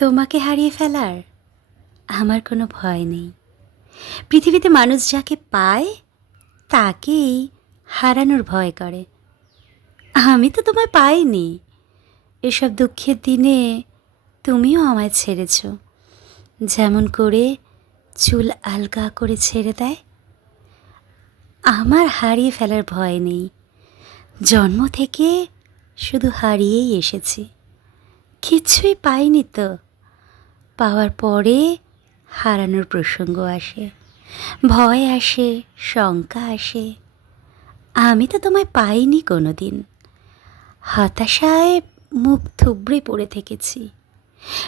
তোমাকে হারিয়ে ফেলার আমার কোনো ভয় নেই। পৃথিবীতে মানুষ যাকে পায় তাকেই হারানোর ভয় করে। আমি তো তোমায় পাইনি। এসব দুঃখের দিনে তুমিও আমায় ছেড়েছ, যেমন করে চুল আলগা করে ছেড়ে দেয়। আমার হারিয়ে ফেলার ভয় নেই। জন্ম থেকে শুধু হারিয়েই এসেছি, কিছুই পাইনি তো। পাওয়ার পরে হারানোর প্রসঙ্গ আসে, ভয় আসে, শঙ্কা আসে। আমি তো তোমায় পাইনি কোনো দিন। হতাশায় মুখ থুবড়ে পড়ে থেকেছি,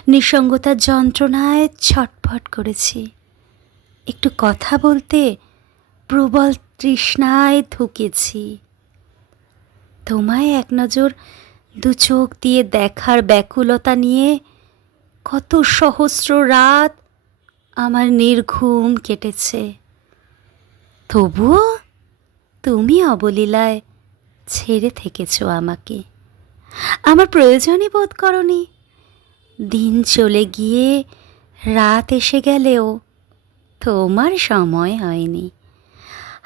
নিঃসঙ্গতার যন্ত্রণায় ছটফট করেছি। একটু কথা বলতে প্রবল তৃষ্ণায় ধুকেছি। তোমায় এক নজর দু চোখ দিয়ে দেখার ব্যাকুলতা নিয়ে কত সহস্র রাত আমার নির্ঘুম কেটেছে। তবুও তুমি অবলীলায় ছেড়ে থেকেছ আমাকে। আমার প্রয়োজনই বোধ করনি। দিন চলে গিয়ে রাত এসে গেলেও তোমার সময় হয়নি।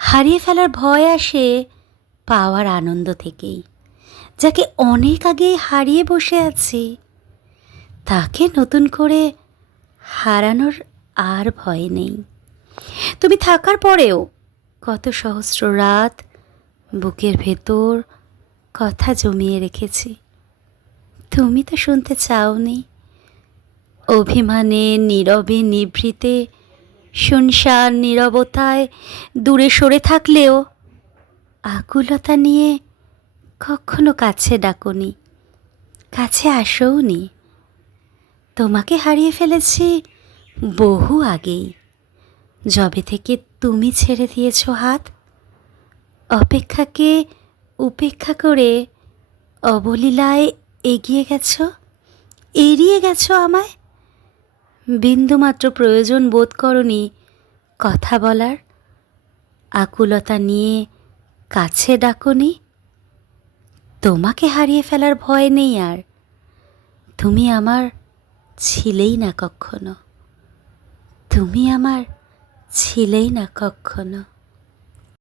হারিয়ে ফেলার ভয় আসে পাওয়ার আনন্দ থেকেই। যাকে অনেক আগে হারিয়ে বসে আছি তাকে নতুন করে হারানোর আর ভয় নেই। তুমি থাকার পরেও কত সহস্র রাত বুকের ভেতর কথা জমিয়ে রেখেছি। তুমি তো শুনতে চাওনি। অভিমানে নীরবে নিভৃতে শুনশান নীরবতায় দূরে সরে থাকলেও আকুলতা নিয়ে কখনো কাছে ডাকোনি, কাছে আসোওনি। তোমাকে হারিয়ে ফেলেছি বহু আগেই, যবে থেকে তুমি ছেড়ে দিয়েছ হাত। অপেক্ষাকে উপেক্ষা করে অবলীলায় এগিয়ে গেছ, এড়িয়ে গেছ আমায়। বিন্দুমাত্র প্রয়োজন বোধ করনি কথা বলার, আকুলতা নিয়ে কাছে ডাকোনি। তোমাকে হারিয়ে ফেলার ভয় নেই আর। তুমি আমার ছিলেই না কখনো, তুমি আমার ছিলেই না কখনো।